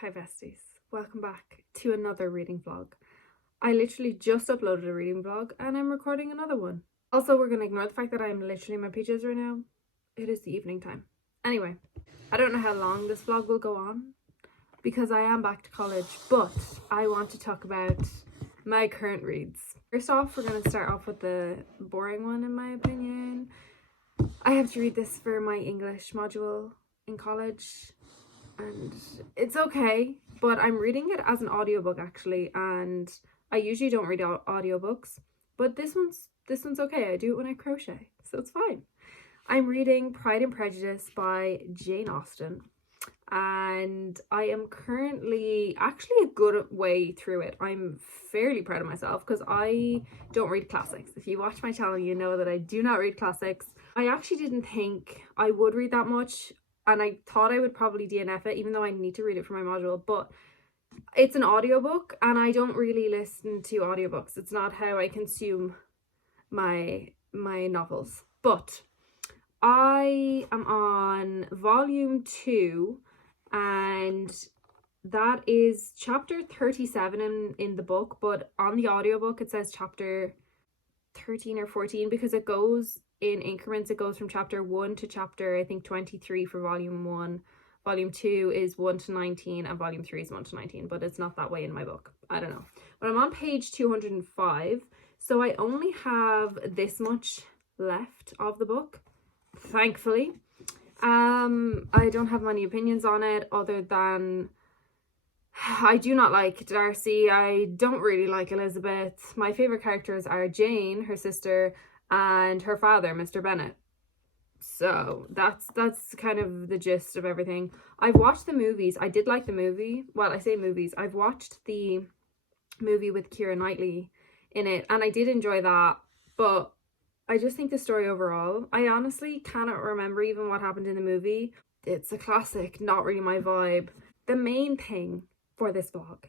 Hi besties, welcome back to another reading vlog. I literally just uploaded a reading vlog and I'm recording another one. Also, we're going to ignore the fact that I'm literally in my PJs right now. It is the evening time. Anyway, I don't know how long this vlog will go on because I am back to college, but I want to talk about my current reads. First off, we're going to start off with the boring one in my opinion. I have to read this for my English module in college. And it's okay, but I'm reading it as an audiobook actually, and I usually don't read audiobooks, but this one's okay. I do it when I crochet, so it's fine. I'm reading Pride and Prejudice by Jane Austen, and I am currently actually a good way through it. I'm fairly proud of myself because I don't read classics. If you watch my channel, you know that I do not read classics. I actually didn't think I would read that much. And I thought I would probably DNF it, even though I need to read it for my module. But it's an audiobook, and I don't really listen to audiobooks. It's not how I consume my novels. But I am on volume 2, and that is chapter 37 in the book. But on the audiobook, it says chapter 13 or 14 because it goes in increments. It goes from chapter 1 to chapter, I think, 23 for volume 1. Volume 2 is 1 to 19 and volume 3 is 1 to 19, but it's not that way in my book. I don't know. But I'm on page 205, so I only have this much left of the book, thankfully. I don't have many opinions on it other than I do not like Darcy. I don't really like Elizabeth. My favorite characters are Jane, her sister, and her father, Mr. Bennet. So that's kind of the gist of everything. I've watched the movies. I did like the movie. Well, I say movies. I've watched the movie with Keira Knightley in it, and I did enjoy that. But I just think the story overall, I honestly cannot remember even what happened in the movie. It's a classic, not really my vibe. The main thing for this vlog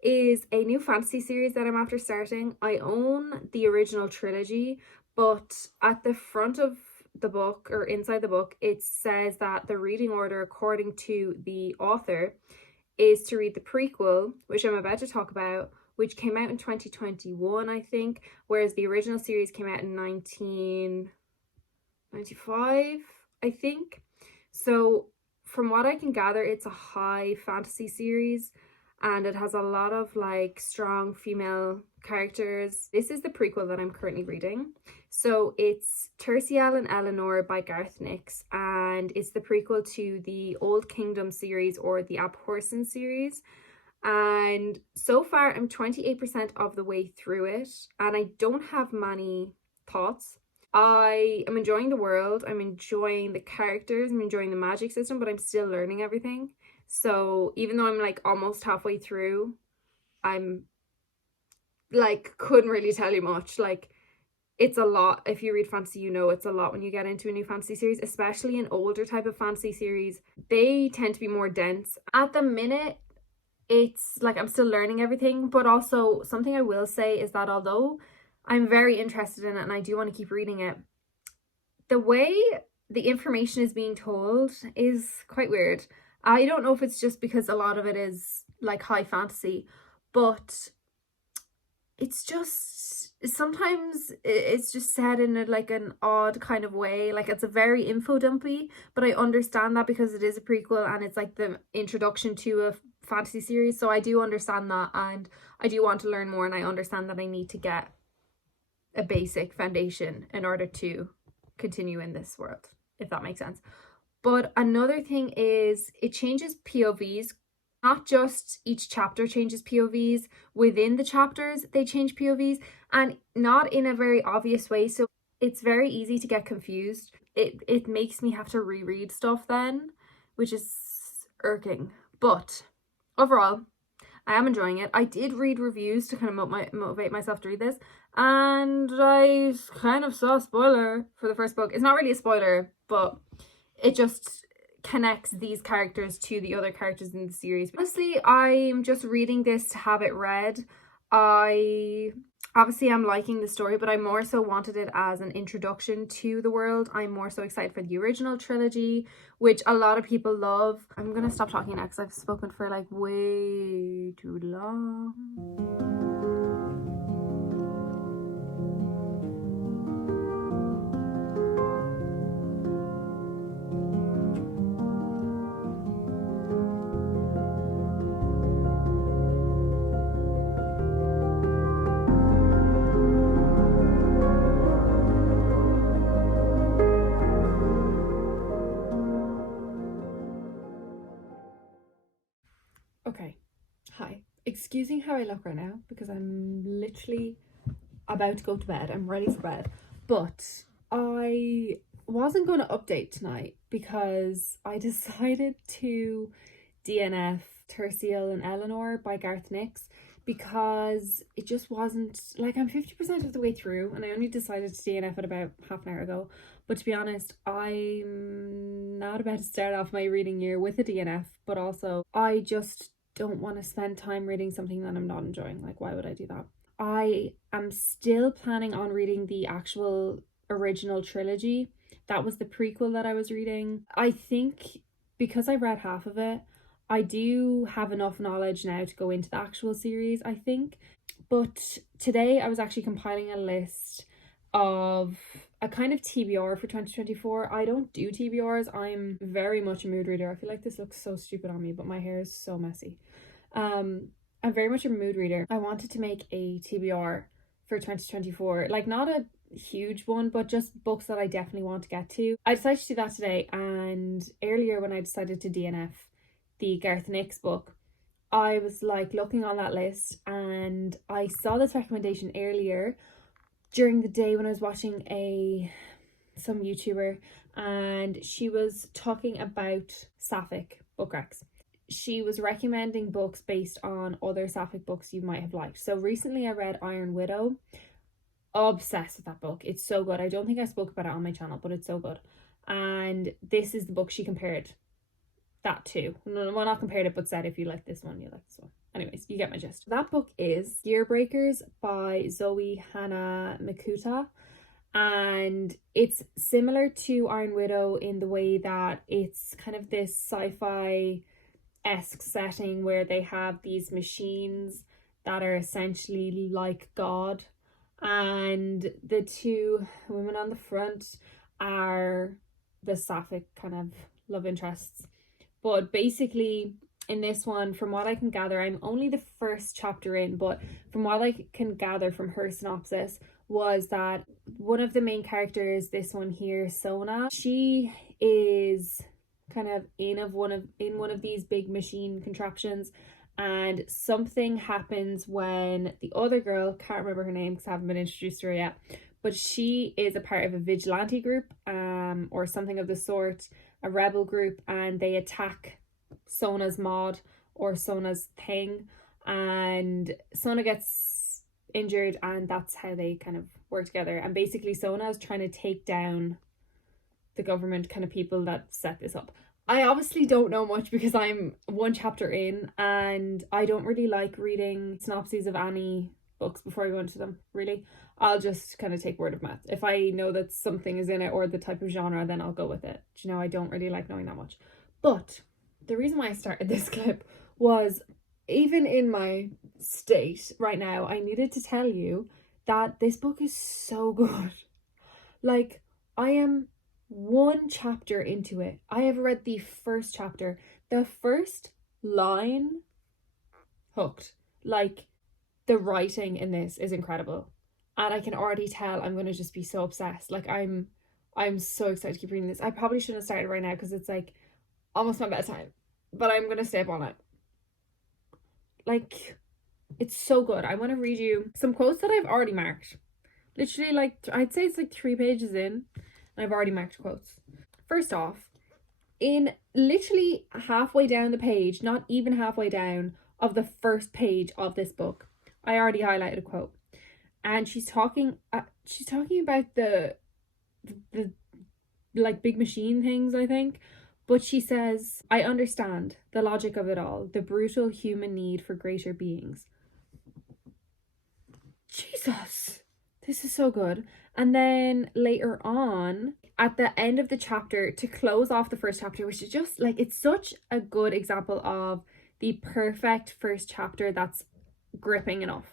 is a new fantasy series that I'm after starting. I own the original trilogy, but at the front of the book, or inside the book, it says that the reading order according to the author is to read the prequel, which I'm about to talk about, which came out in 2021, I think, whereas the original series came out in 1995, I think. So from what I can gather, it's a high fantasy series, and it has a lot of like strong female characters. This is the prequel that I'm currently reading. So it's Terciel and Eleanor by Garth Nix, and it's the prequel to the Old Kingdom series or the Abhorsen series. And so far I'm 28% of the way through it, and I don't have many thoughts. I am enjoying the world, I'm enjoying the characters, I'm enjoying the magic system, but I'm still learning everything. So even though I'm like almost halfway through, I'm like couldn't really tell you much. Like, it's a lot. If you read fantasy, you know it's a lot when you get into a new fantasy series, especially an older type of fantasy series. They tend to be more dense. At the minute, it's like I'm still learning everything, but also something I will say is that although I'm very interested in it and I do want to keep reading it, the way the information is being told is quite weird. I don't know if it's just because a lot of it is like high fantasy, but it's just sometimes it's just said in a, like an odd kind of way. Like, it's a very info dumpy, but I understand that because it is a prequel and it's like the introduction to a fantasy series, so I do understand that, and I do want to learn more, and I understand that I need to get a basic foundation in order to continue in this world, if that makes sense. But another thing is it changes POVs. Not just each chapter changes POVs, within the chapters they change POVs, and not in a very obvious way, so it's very easy to get confused. It makes me have to reread stuff then, which is irking. But overall, I am enjoying it. I did read reviews to kind of motivate myself to read this, and I kind of saw a spoiler for the first book. It's not really a spoiler, but it just connects these characters to the other characters in the series. Honestly, I'm just reading this to have it read. I Obviously, I'm liking the story, but I more so wanted it as an introduction to the world. I'm more so excited for the original trilogy, which a lot of people love. I'm gonna stop talking now because I've spoken for like way too long. Okay, hi. Excusing how I look right now because I'm literally about to go to bed. I'm ready for bed. But I wasn't going to update tonight because I decided to DNF Terciel and Eleanor by Garth Nix because it just wasn't, like, I'm 50% of the way through and I only decided to DNF it about half an hour ago. But to be honest, I'm not about to start off my reading year with a DNF, but also I just don't want to spend time reading something that I'm not enjoying. Like, why would I do that? I am still planning on reading the actual original trilogy. That was the prequel that I was reading. I think because I read half of it, I do have enough knowledge now to go into the actual series, I think. But today I was actually compiling a list of a kind of TBR for 2024. I don't do TBRs. I'm very much a mood reader. I feel like this looks so stupid on me, but my hair is so messy. I'm very much a mood reader. I wanted to make a TBR for 2024, like not a huge one, but just books that I definitely want to get to. I decided to do that today, and earlier when I decided to DNF the Garth Nix book, I was like looking on that list and I saw this recommendation earlier during the day when I was watching some YouTuber, and she was talking about sapphic book recs. She was recommending books based on other sapphic books you might have liked. So recently I read Iron Widow. Obsessed with that book. It's so good. I don't think I spoke about it on my channel, but it's so good. And this is the book she compared that to. Well, not compared it, but said if you like this one, you like this one. Anyways, you get my gist. That book is Gear Breakers by Zoe Hannah Makuta. And it's similar to Iron Widow in the way that it's kind of this sci-fi-esque setting where they have these machines that are essentially like God. And the two women on the front are the sapphic kind of love interests. But basically, in this one, from what I can gather, I'm only the first chapter in, but from what I can gather from her synopsis, was that one of the main characters, this one here, Sona, she is kind of in one of these big machine contraptions, and something happens when the other girl, can't remember her name because I haven't been introduced to her yet, but she is a part of a vigilante group or something of the sort, a rebel group, and they attack Sona's mod or Sona's thing, and Sona gets injured, and that's how they kind of work together. And basically Sona is trying to take down the government kind of people that set this up. I obviously don't know much because I'm one chapter in and I don't really like reading synopses of any books before I go into them, really. I'll just kind of take word of mouth. If I know that something is in it or the type of genre, then I'll go with it. Do you know, I don't really like knowing that much. But the reason why I started this clip was, even in my state right now, I needed to tell you that this book is so good. Like, I am one chapter into it. I have read the first chapter. The first line, hooked. Like, the writing in this is incredible. And I can already tell I'm going to just be so obsessed. Like, I'm so excited to keep reading this. I probably shouldn't have started right now because it's like almost my bedtime. But I'm going to stay up on it. Like, it's so good. I want to read you some quotes that I've already marked. Literally, like, I'd say it's like 3 pages in, and I've already marked quotes. First off, in literally halfway down the page, not even halfway down, of the first page of this book, I already highlighted a quote. And she's talking about the like big machine things, I think. But she says, I understand the logic of it all, the brutal human need for greater beings. Jesus, this is so good. And then later on, at the end of the chapter, to close off the first chapter, which is just like, it's such a good example of the perfect first chapter that's gripping enough.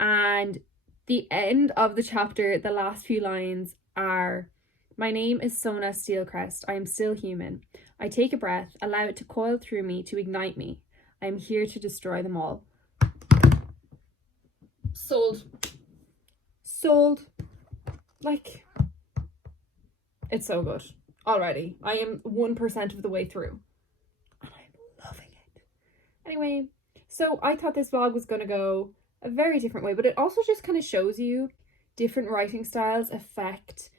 And the end of the chapter, the last few lines are, "My name is Sona Steelcrest. I am still human. I take a breath, allow it to coil through me, to ignite me. I am here to destroy them all." Sold. Sold. Like, it's so good already. I am 1% of the way through and I'm loving it. Anyway, so I thought this vlog was going to go a very different way, but it also just kind of shows you different writing styles affect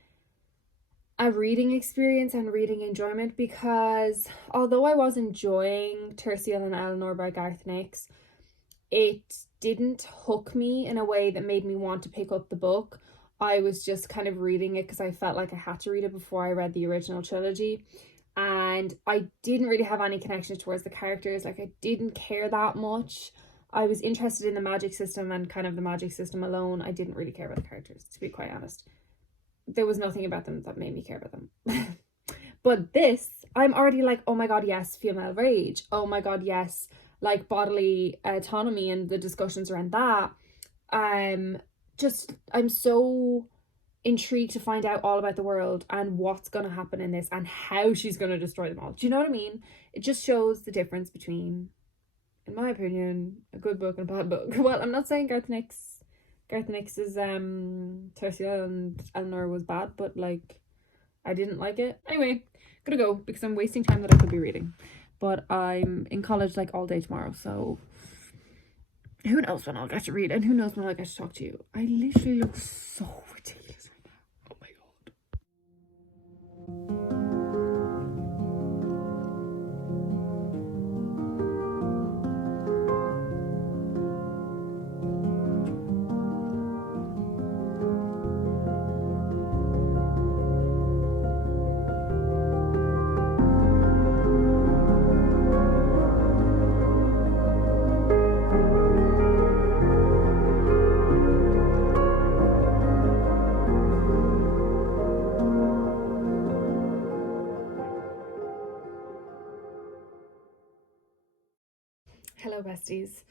a reading experience and reading enjoyment, because although I was enjoying Terciel and Eleanor by Garth Nix, it didn't hook me in a way that made me want to pick up the book. I was just kind of reading it because I felt like I had to read it before I read the original trilogy, and I didn't really have any connection towards the characters. Like, I didn't care that much. I was interested in the magic system and kind of the magic system alone. I didn't really care about the characters, to be quite honest. There was nothing about them that made me care about them. But this, I'm already like, oh my god, yes, female rage. Oh my god, yes, like bodily autonomy and the discussions around that. I'm so intrigued to find out all about the world and what's going to happen in this and how she's going to destroy them all. Do you know what I mean? It just shows the difference between, in my opinion, a good book and a bad book. Well, I'm not saying Garth Nix's Tercia and Eleanor was bad, but like, I didn't like it. Anyway, gotta go because I'm wasting time that I could be reading. But I'm in college like all day tomorrow, so who knows when I'll get to read and who knows when I'll get to talk to you. I literally look so ridiculous right now. Oh my god. Hello besties,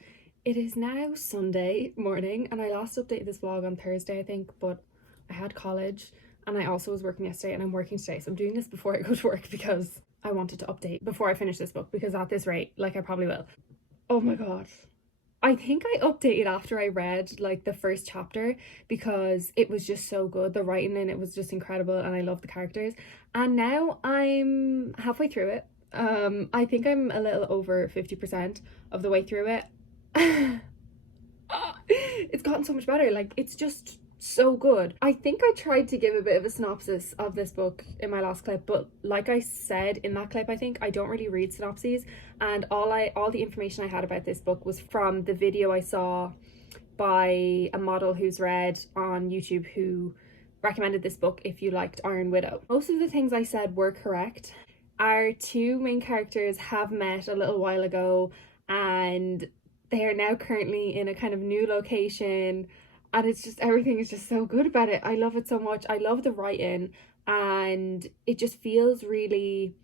it is now Sunday morning and I last updated this vlog on Thursday I think, but I had college and I also was working yesterday and I'm working today, so I'm doing this before I go to work because I wanted to update before I finish this book, because at this rate, like, I probably will. Oh my god, I think I updated after I read like the first chapter because it was just so good. The writing in it was just incredible and I love the characters, and now I'm halfway through it. I think I'm a little over 50% of the way through it. It's gotten so much better. Like, it's just so good. I think I tried to give a bit of a synopsis of this book in my last clip, but like I said in that clip, I think I don't really read synopses, and all the information I had about this book was from the video I saw by a model who's read on YouTube who recommended this book if you liked Iron Widow. Most of the things I said were correct. Our two main characters have met a little while ago and they are now currently in a kind of new location, and it's just, everything is just so good about it. I love it so much. I love the writing and it just feels really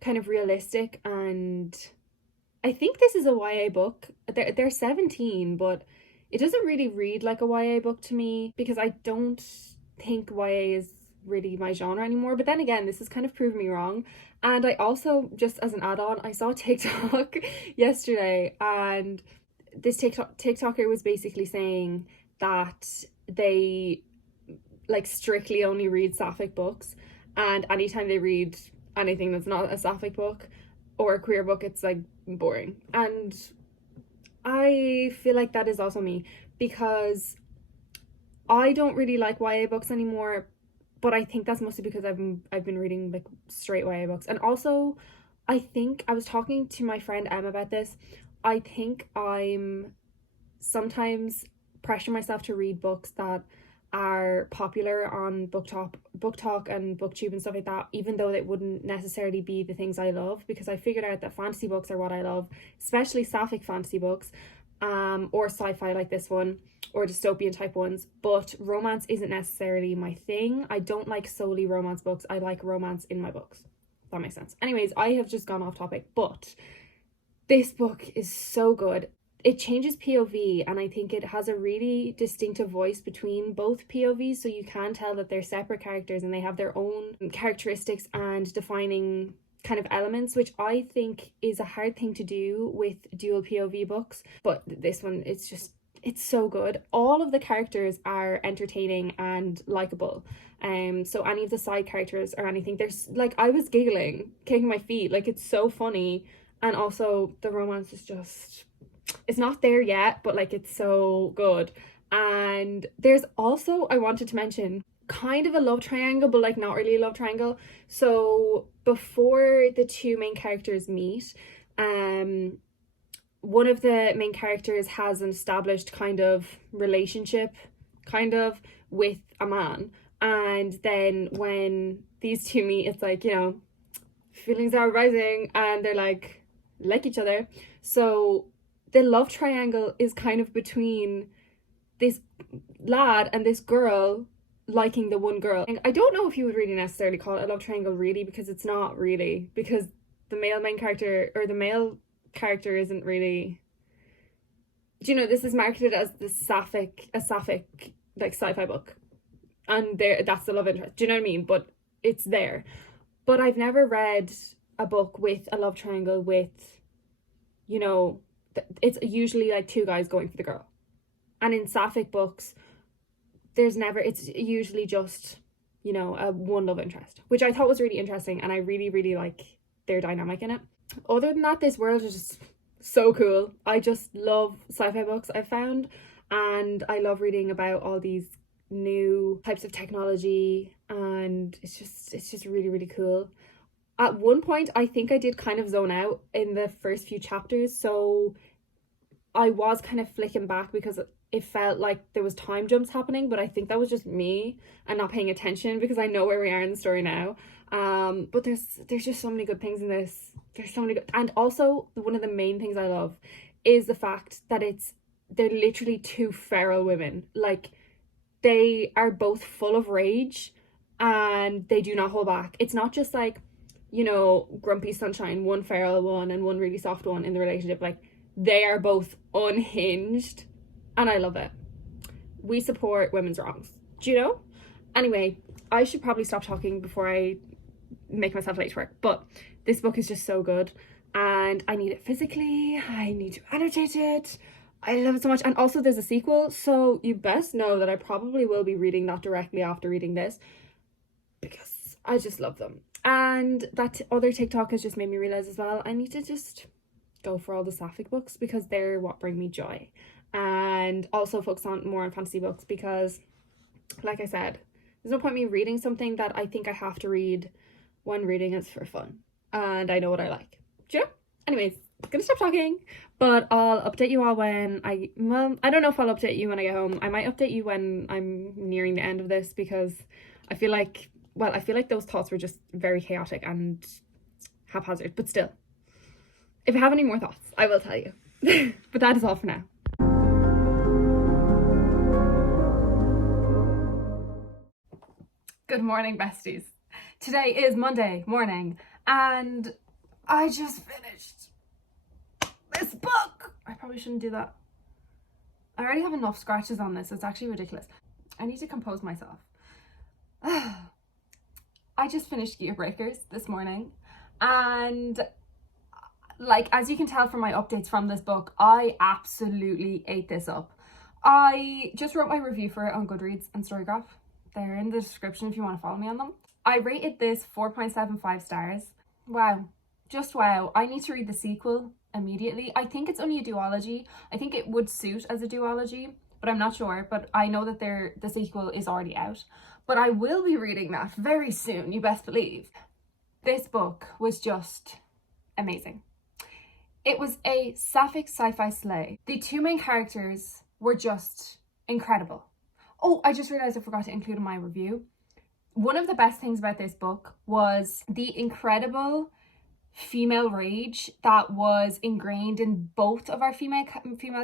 kind of realistic, and I think this is a YA book. They're 17, but it doesn't really read like a YA book to me because I don't think YA is really my genre anymore. But then again, this has kind of proved me wrong. And I also, just as an add-on, I saw TikTok yesterday, and this TikToker was basically saying that they like strictly only read sapphic books, and anytime they read anything that's not a sapphic book or a queer book, it's like boring. And I feel like that is also me, because I don't really like YA books anymore, but I think that's mostly because I've been reading like straight YA books. And also, I think I was talking to my friend Em about this. I think I'm sometimes pressure myself to read books that are popular on book talk and booktube and stuff like that, even though they wouldn't necessarily be the things I love, because I figured out that fantasy books are what I love, especially sapphic fantasy books, or sci-fi like this one, or dystopian type ones, but romance isn't necessarily my thing. I don't like solely romance books. I like romance in my books. That makes sense. Anyways, I have just gone off topic, but this book is so good. It changes POV, and I think it has a really distinctive voice between both POVs, so you can tell that they're separate characters and they have their own characteristics and defining kind of elements, which I think is a hard thing to do with dual POV books. But this one, it's so good. All of the characters are entertaining and likable. So any of the side characters or anything, there's like, I was giggling, kicking my feet, like it's so funny. And also the romance is just, it's not there yet, but like it's so good. And there's also, I wanted to mention, kind of a love triangle, but like not really a love triangle. So before the two main characters meet, one of the main characters has an established kind of relationship with a man, and then when these two meet, it's like, you know, feelings are rising and they're like each other. So the love triangle is kind of between this lad and this girl liking the one girl. And I don't know if you would really necessarily call it a love triangle really, because it's not really, because the main character isn't really, do you know, this is marketed as a sapphic like sci-fi book, and that's the love interest, do you know what I mean? But it's there. But I've never read a book with a love triangle with, you know, it's usually like two guys going for the girl. And in sapphic books, it's usually just, you know, a one love interest, which I thought was really interesting, and I really, really like their dynamic in it. Other than that, this world is just so cool. I just love sci-fi books, I've found, and I love reading about all these new types of technology, and it's just really, really cool. At one point, I think I did kind of zone out in the first few chapters, so I was kind of flicking back because it felt like there was time jumps happening, but I think that was just me and not paying attention because I know where we are in the story now. But there's just so many good things in this. There's so many good, and also one of the main things I love is the fact that they're literally two feral women. Like, they are both full of rage and they do not hold back. It's not just like, you know, grumpy sunshine, one feral one and one really soft one in the relationship. Like, they are both unhinged, and I love it. We support women's wrongs, do you know? Anyway, I should probably stop talking before I make myself late to work, but this book is just so good, and I need it physically. I need to annotate it. I love it so much. And also there's a sequel, so you best know that I probably will be reading that directly after reading this, because I just love them. And that other TikTok has just made me realize as well, I need to just go for all the sapphic books because they're what bring me joy, and also focus more on fantasy books, because like I said, there's no point me reading something that I think I have to read when reading is for fun, and I know what I like. Do you know? Anyways, I'm gonna stop talking, but I'll update you all when I don't know if I'll update you when I get home. I might update you when I'm nearing the end of this, because I feel like those thoughts were just very chaotic and haphazard, but still, if I have any more thoughts, I will tell you. But that is all for now. Good morning, besties. Today is Monday morning, and I just finished this book. I probably shouldn't do that. I already have enough scratches on this. It's actually ridiculous. I need to compose myself. I just finished Gear Breakers this morning, and like, as you can tell from my updates from this book, I absolutely ate this up. I just wrote my review for it on Goodreads and StoryGraph. They're in the description if you want to follow me on them. I rated this 4.75 stars. Wow. Just wow. I need to read the sequel immediately. I think it's only a duology. I think it would suit as a duology, but I'm not sure. But I know that the sequel is already out. But I will be reading that very soon, you best believe. This book was just amazing. It was a sapphic sci-fi sleigh. The two main characters were just incredible. Oh, I just realized I forgot to include in my review. One of the best things about this book was the incredible female rage that was ingrained in both of our female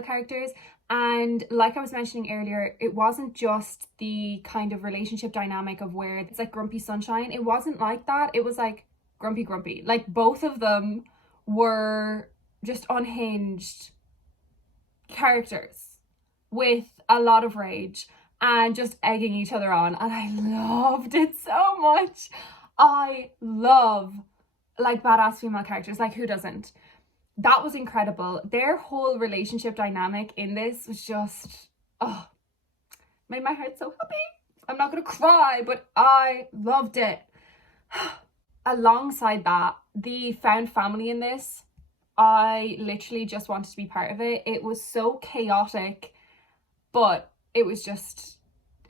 characters. And like I was mentioning earlier, it wasn't just the kind of relationship dynamic of where it's like grumpy sunshine. It wasn't like that. It was like grumpy. Like both of them were just unhinged characters with a lot of rage and just egging each other on, and I loved it so much. I love like badass female characters, like who doesn't? That was incredible. Their whole relationship dynamic in this was just, oh, made my heart so happy. I'm not gonna cry, but I loved it. Alongside that, the found family in this, I literally just wanted to be part of it. It was so chaotic, but it was just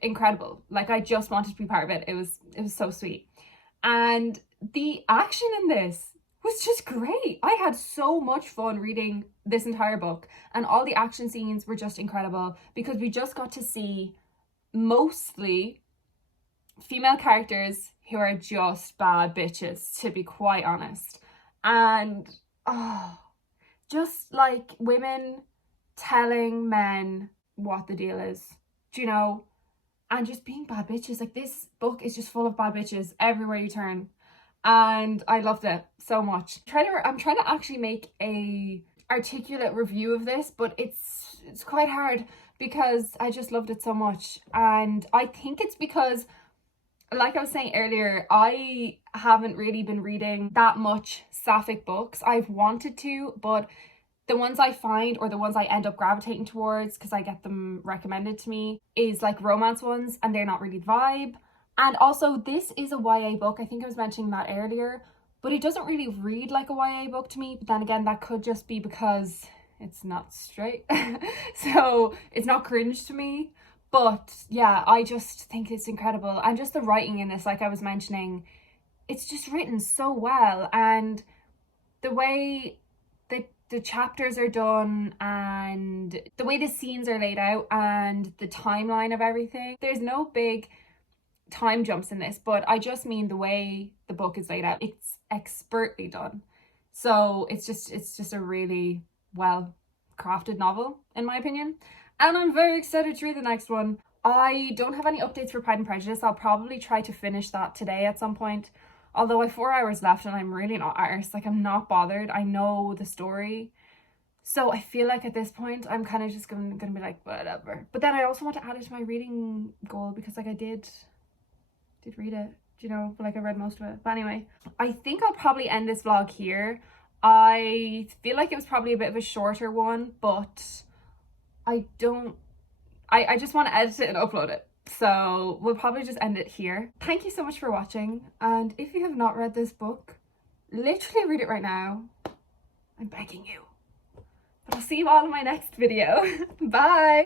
incredible. Like I just wanted to be part of it. It was so sweet. And the action in this was just great. I had so much fun reading this entire book, and all the action scenes were just incredible because we just got to see mostly female characters who are just bad bitches, to be quite honest. And just like women telling men what the deal is, do you know, and just being bad bitches. Like this book is just full of bad bitches everywhere you turn, and I loved it so much. I'm trying to actually make a articulate review of this, but it's quite hard because I just loved it so much. And I think it's because, like I was saying earlier, I haven't really been reading that much sapphic books. I've wanted to, but the ones I find, or the ones I end up gravitating towards because I get them recommended to me, is like romance ones, and they're not really the vibe. And also, this is a YA book. I think I was mentioning that earlier, but it doesn't really read like a YA book to me. But then again, that could just be because it's not straight. So it's not cringe to me. But yeah, I just think it's incredible. And just the writing in this, like I was mentioning, it's just written so well. And the way the chapters are done and the way the scenes are laid out and the timeline of everything, there's no big time jumps in this, but I just mean the way the book is laid out. It's expertly done. So it's just a really well crafted novel, in my opinion. And I'm very excited to read the next one. I don't have any updates for Pride and Prejudice. I'll probably try to finish that today at some point. Although I have 4 hours left and I'm really not arsed. Like, I'm not bothered. I know the story. So I feel like at this point, I'm kind of just gonna be like, whatever. But then I also want to add it to my reading goal because like I did read it, you know, like I read most of it. But anyway, I think I'll probably end this vlog here. I feel like it was probably a bit of a shorter one, but I just want to edit it and upload it. So we'll probably just end it here. Thank you so much for watching. And if you have not read this book, literally read it right now. I'm begging you. But I'll see you all in my next video. Bye.